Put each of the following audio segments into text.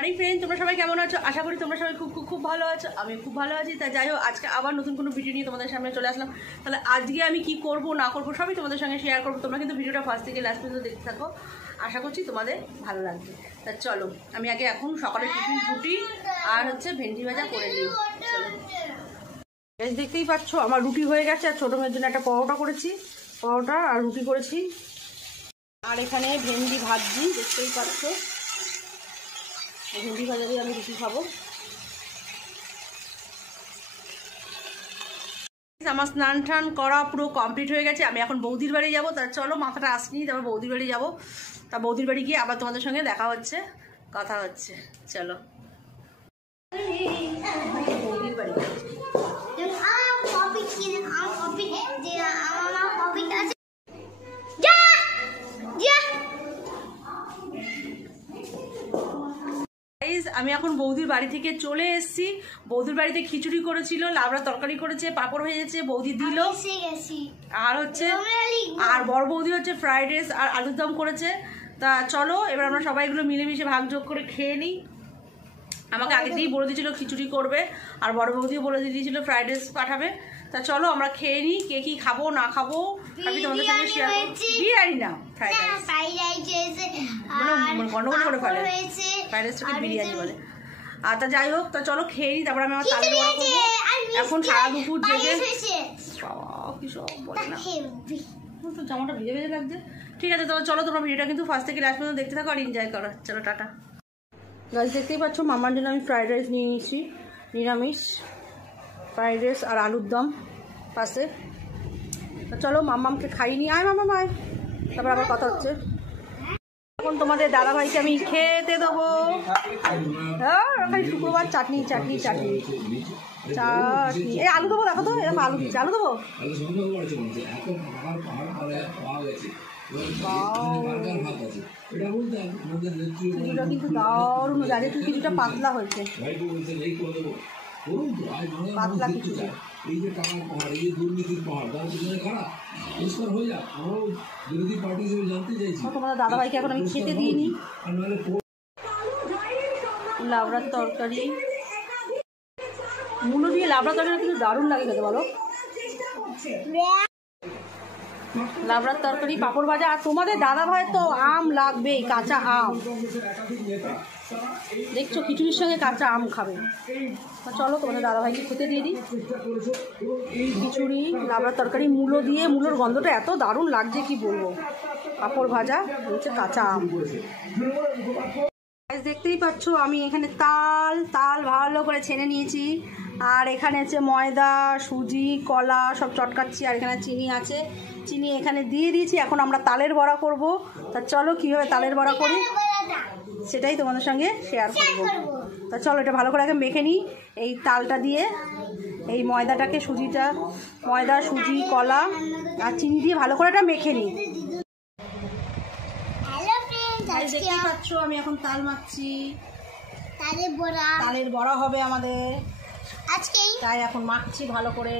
অনেক ফ্রেন্ড, তোমরা সবাই কেমন আছো? আশা করি তোমরা সবাই খুব খুব খুব ভালো আছো। আমি খুব ভালো আছি। তাই যাই হোক, আজকে আবার নতুন কোনো ভিডিও নিয়ে তোমাদের সামনে চলে আসলাম। তাহলে আজকে আমি কি করব না করব সবই তোমাদের সঙ্গে শেয়ার করবো। তোমরা কিন্তু ভিডিওটা ফার্স্ট থেকে লাস্ট পর্যন্ত দেখতে থাকো, আশা করছি তোমাদের ভালো লাগবে। তা চলো, আমি আগে এখন সকালে টিফিন রুটি আর হচ্ছে ভেন্ডি ভাজা করে নিই। চলো, দেখতেই পাচ্ছ আমার রুটি হয়ে গেছে, আর ছোটো মেয়ের জন্য একটা পরোটা করেছি, পরোটা আর রুটি করেছি। আর এখানে ভেন্ডি ভাজছি, দেখতেই পাচ্ছ। ভেন্ডি ভাজা দিয়ে আমি রুটি খাবো। আমার স্নান টান করা পুরো কমপ্লিট হয়ে গেছে। আমি এখন বৌদির বাড়ি যাবো। তা চলো, মাথাটা আসনি, তারপর বৌদির বাড়ি যাবো। তা বৌদির বাড়ি গিয়ে আবার তোমাদের সঙ্গে দেখা হচ্ছে, কথা হচ্ছে। চলো, বৌদির বাড়ি। আমি এখন বৌদির বাড়ি থেকে চলে এসেছি। বৌদির বাড়িতে খিচুড়ি করেছিল, লাবড়া তরকারি করেছে, পাঁপড় ভেজেছে, বৌদি দিল। আর হচ্ছে আর বড় বৌদি হচ্ছে ফ্রাইড রাইস আর আলুর দম করেছে। তা চলো, এবার আমরা সবাই এগুলো মিলেমিশে ভাগযোগ করে খেয়ে নিই। আমাকে আগে দিয়েই বলে দিয়েছিল খিচুড়ি করবে, আর বড় বৌদিও বলে দিয়েছিল ফ্রাইড রাইস পাঠাবে। তা চলো আমরা খেয়ে নিই, কে কি খাবো না খাবো আমি তোমাদের সঙ্গে শেয়ার করব। বিরিয়ানি না, ফ্রাইড রাইস, মানে গন্ডগোল করে ফেলে, ফ্রাইড রাইসটাকে বিরিয়ানি বলে। আর তা যাই হোক, তা চলো খেয়ে নিই, তারপরে আমি আমার তালের বড়া করবো। এখন সারা দুপুর জেগে কি সব বলে না, তো জামাটা ভিজে ভিজে লাগছে। ঠিক আছে, তাহলে চলো, তোমরা ভিডিওটা কিন্তু ফার্স্ট থেকে লাস্ট পর্যন্ত দেখতে থাকো আর এনজয় করো। চলো, টাটা। গাছ দেখতেই পাচ্ছ, মামার জন্য আমি ফ্রাইড রাইস নিয়ে নিয়েছি, নিরামিষ ফ্রাইড রাইস আর আলুর দম পাশে। চলো মাম্মামকে খাইয়ে নিয়ে আয়, মামা আয়, তারপর আবার কথা হচ্ছে। এখন তোমাদের দাদাভাইকে আমি খেতে দেবো। হ্যাঁ, শুক্রবার চাটনি চাটনি চাটনি চাটনি। এই আলু দেবো, দেখো তো এরকম আলু দিচ্ছে। আলু দেবো, কিছুটা কিন্তু দারুণ হয়েছে। আগে কিছুটা পাতলা হয়েছে, পাতলা কিছুটা। তোমাদের দাদাভাইকে এখন আমি খেতে দিইনি। লাবড়ার তরকারি, মূলো দিয়ে লাবড়া তরকারি কিন্তু দারুণ লাগে খেতে, বলো। লাবড়ার তরকারি, পাঁপড় ভাজা, আর তোমাদের দাদাভাই তো আম লাগবেই, কাঁচা আম। দেখছো, খিচুড়ির সঙ্গে কাঁচা আম খাবে। চলো তোমাদের দাদাভাইকে খেতে দিয়ে দিই। খিচুড়ি, লাবড়ার তরকারি, মূলো দিয়ে, মূলোর গন্ধটা এত দারুণ লাগছে কি বলবো। পাঁপড় ভাজা, হচ্ছে কাঁচা আম। দেখতেই পাচ্ছ আমি এখানে তাল ভালো করে ছেনে নিয়েছি, আর এখানে হচ্ছে ময়দা, সুজি, কলা সব চটকাচ্ছি, আর এখানে চিনি আছে, চিনি এখানে দিয়ে দিয়েছি। এখন আমরা তালের বড়া করব। তা চলো, কীভাবে তালের বড়া করি সেটাই তোমাদের সঙ্গে শেয়ার করব। তা চলো, এটা ভালো করে আগে মেখে নিই। এই তালটা দিয়ে, এই ময়দাটাকে, ময়দা, সুজি, কলা আর চিনি দিয়ে ভালো করে এটা মেখে নিই। দেখতেই পাচ্ছ আমি এখন তাল মাখছি, তালের বড়া হবে আমাদের আজকেই, তাই এখন মাখছি ভালো করে।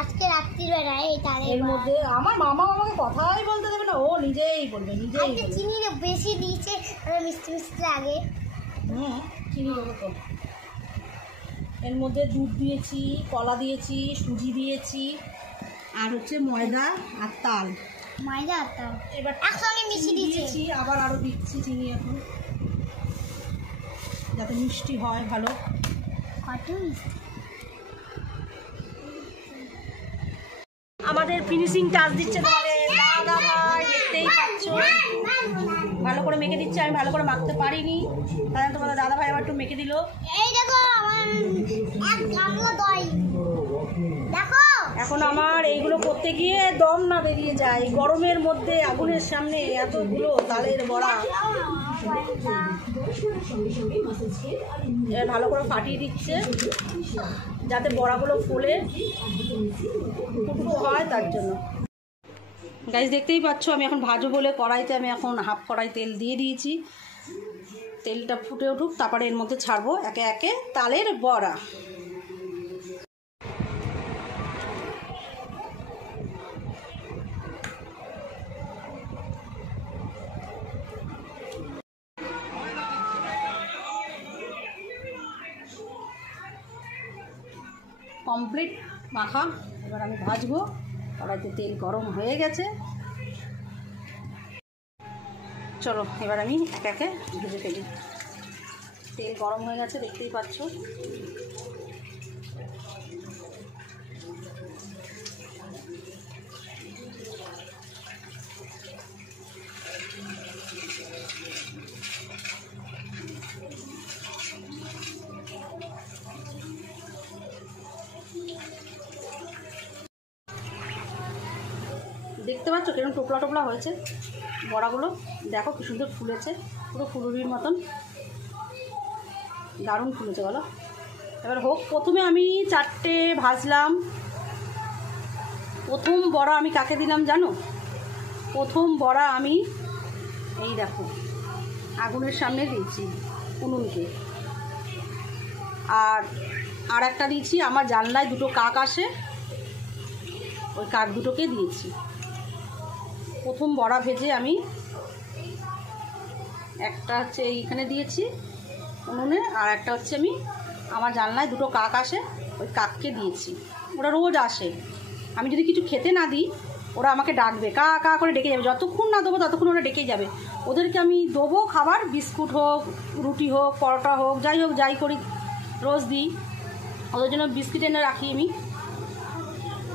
আজকে রাত্রিবেলায় এই তালের মধ্যে আমার মামা আমাকে কথাই বলতে দেবে না, ও নিজেই বলবে, নিজেই। চিনি বেশি দিয়েছে, মিষ্টি মিষ্টি লাগে। চিনি দেবো তো। এর মধ্যে দুধ দিয়েছি, কলা দিয়েছি, সুজি দিয়েছি, আর হচ্ছে ময়দা আর তাল। এবার একসঙ্গে মিশিয়ে দিয়েছি, আবার আরো দিচ্ছি চিনি এখন, যাতে মিষ্টি হয় ভালো। আমাদের ফিনিশিং টাচ দিচ্ছে তোমাদের দাদাভাই, দেখতেই পাচ্ছ। ভালো করে মেখে দিচ্ছে, আমি ভালো করে মাখতে পারিনি, তাহলে তোমাদের দাদাভাই আবার একটু মেখে দিল। এখন আমার এইগুলো করতে গিয়ে দম না বেরিয়ে যায়, গরমের মধ্যে আগুনের সামনে এতগুলো তালের বড়া। ভালো করে ফাটিয়ে দিচ্ছে যাতে বড়াগুলো ফুলে ফুটো হয়, তার জন্য। গাইস দেখতেই পাচ্ছ আমি এখন ভাজো বলে কড়াইতে আমি এখন হাফ কড়াই তেল দিয়ে দিয়েছি। তেলটা ফুটে উঠুক, তারপরে এর মধ্যে ছাড়বো একে একে তালের বড়া। কমপ্লিট মাখা। এবার আমি ভাজবো। কড়াইতে তেল গরম হয়ে গেছে, চলো এবার আমি একে একে ভেজে ফেলি। তেল গরম হয়ে গেছে, দেখতেই পাচ্ছ। দেখতে পাচ্ছ কিরকম টোপলা টোপলা হয়েছে বড়াগুলো, দেখো কি সুন্দর ফুলেছে, পুরো ফুলুরির মতন, দারুণ ফুলেছে বলো। এবার হোক, প্রথমে আমি 4টে ভাজলাম। প্রথম বড়া আমি কাকে দিলাম জানো? প্রথম বড়া আমি এই দেখো আগুনের সামনে দিয়েছি উনুনকে, আর একটা দিয়েছি আমার জানলায় 2টো কাক আসে, ওই কাক দুটোকে দিয়েছি। প্রথম বড়া ভেজে আমি একটা হচ্ছে এইখানে দিয়েছি উনুনে, আর একটা হচ্ছে আমি আমার জানলায় 2টো কাক আসে, ওই কাককে দিয়েছি। ওরা রোজ আসে, আমি যদি কিছু খেতে না দিই ওরা আমাকে ডাকবে, কা কা করে ডেকে যাবে। যতক্ষণ না দেবো ততক্ষণ ওরা ডেকেই যাবে। ওদেরকে আমি দেবো খাবার, বিস্কুট হোক, রুটি হোক, পরোটা হোক, যাই হোক, যাই করি রোজ দিই। ওদের জন্য বিস্কিট এনে রাখি আমি,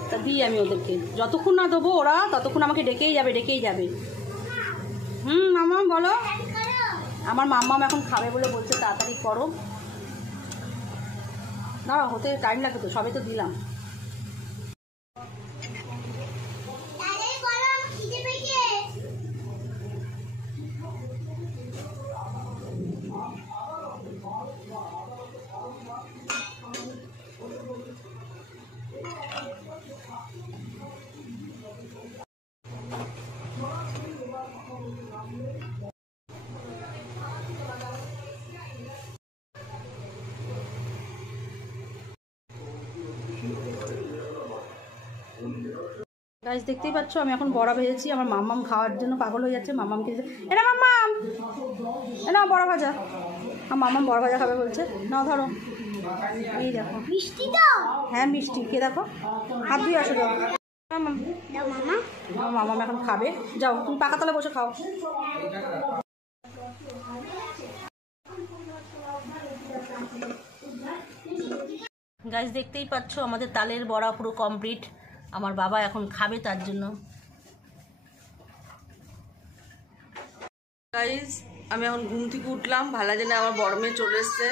তা দিই আমি ওদেরকে। যতক্ষণ না দেবো ওরা ততক্ষণ আমাকে ডেকেই যাবে, ডেকেই যাবে। মাম্মাম বলো। আমার মাম্মাম এখন খাবে বলে বলছে তাড়াতাড়ি করো। না হতে টাইম লাগে তো, সবে তো দিলাম। গাইস দেখতেই পাচ্ছ আমি এখন বড়া ভেজেছি। আমার মাম্মাম খাওয়ার জন্য পাগল হয়ে যাচ্ছে। মাম্মামকে এটা মাম্মাম না বড়া ভাজা, আমার মাম্মাম বড়া ভাজা খাবে বলছে। না ধরো, এই দেখো মিষ্টি তো। হ্যাঁ মিষ্টি, কে দেখো হাত ধুয়ে আসো। যাও আমার মাম্মাম এখন খাবে, যাও তুমি পাকা তলায় বসে খাও। গাইস দেখতেই পাচ্ছ আমাদের তালের বড়া পুরো কমপ্লিট। আমার বাবা এখন খাবে, তার জন্য। গাইস আমি এখন ঘুম থেকে উঠলাম, ভালো লাগে না, আমার বড় মেয়ে চলে এসছে।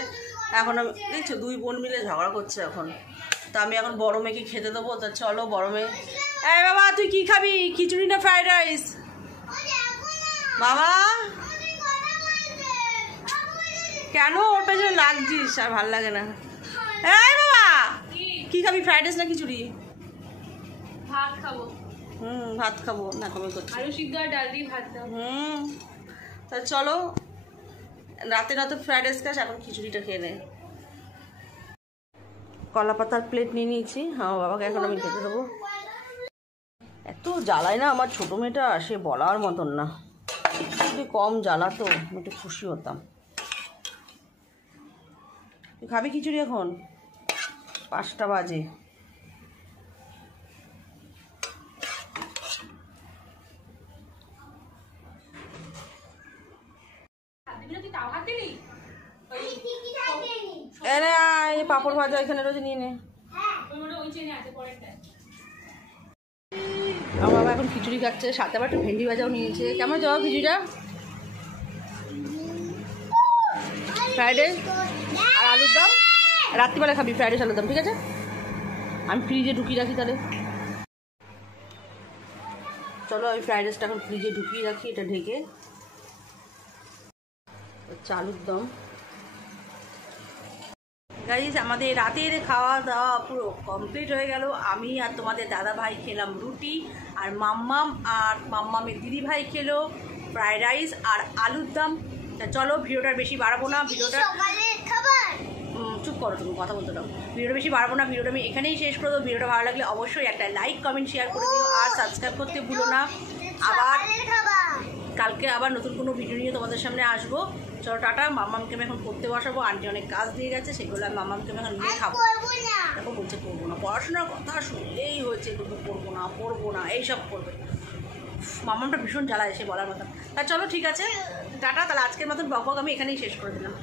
এখন আমি দেখছো 2 বোন মিলে ঝগড়া করছে এখন। তা আমি এখন বড় মেয়েকে খেতে দেবো। তা চলো বড় মেয়ে, এই বাবা তুই কি খাবি, খিচুড়ি না ফ্রাইড রাইস? বাবা কেন ওর পেছনে লাগছিস, আর ভাল লাগে না। এই বাবা কি খাবি, ফ্রাইড রাইস না খিচুড়ি? ভাত খাবো। ভাত খাবো না, কমে করছি। আলু সিদ্ধ আর ডাল দিয়ে ভাত দাও। তা চলো, রাতে রাতে ফ্রাইড রাইস খাস, এখন খিচুড়িটা খেয়ে নে। কলা পাতার প্লেট নিয়ে নিয়েছি, আমার বাবাকে এখন আমি খেতে দেবো। এত জ্বালায় না আমার ছোটো মেয়েটা, সে বলার মতন না। যদি কম জ্বালাতো আমি একটু খুশি হতাম। তুই খাবি খিচুড়ি এখন? 5টা বাজে। পাপড় ভাজা এখানে রোজ নিয়ে নে। আমার বাবা এখন খিচুড়ি খাচ্ছে, সাথে আবার একটু ভেন্ডি ভাজাও নিয়েছে। কেমন যাওয়া খিচুড়িটা? ফ্রাইড রাইস আর আলুর দম রাত্রিবেলা খাবি, ফ্রাইড রাইস আলুর দম, ঠিক আছে? আমি ফ্রিজে ঢুকিয়ে রাখি তাহলে। চলো আমি ফ্রাইড রাইসটা এখন ফ্রিজে ঢুকিয়ে রাখি, এটা ঢেকে। আলুর দম। গাইস আমাদের রাতের খাওয়া দাওয়া পুরো কমপ্লিট হয়ে গেল। আমি আর তোমাদের দাদা ভাই খেলাম রুটি, আর মাম্মামের দিদি ভাই খেলো ফ্রাইড রাইস আর আলুর দম। চলো ভিডিওটা বেশি বাড়াবো না, ভিডিওটা চুপ করো, তুমি কথা বলতে দাও। ভিডিওটা বেশি বাড়াবো না, ভিডিওটা আমি এখানেই শেষ করে দেবো। ভিডিওটা ভালো লাগলে অবশ্যই একটা লাইক কমেন্ট শেয়ার করে দিও, আর সাবস্ক্রাইব করতে ভুলো না। আবার কালকে আবার নতুন কোনো ভিডিও নিয়ে তোমাদের সামনে আসবো। চলো টাটা। মাম্মামকে আমি এখন পড়তে বসাবো, আন্টি অনেক কাজ দিয়ে গেছে, সেগুলো আমি মাম্মামকে আমি এখন নিয়ে খাবো। দেখো বলছে করবো না। পড়াশোনার কথা শুনলেই হয়েছে, কিন্তু পড়বো না এইসব করবে। মামামটা ভীষণ জ্বালা এসে বলার মতন। তা চলো ঠিক আছে, টাটা। তাহলে আজকের মতন বক আমি এখানেই শেষ করে দিলাম।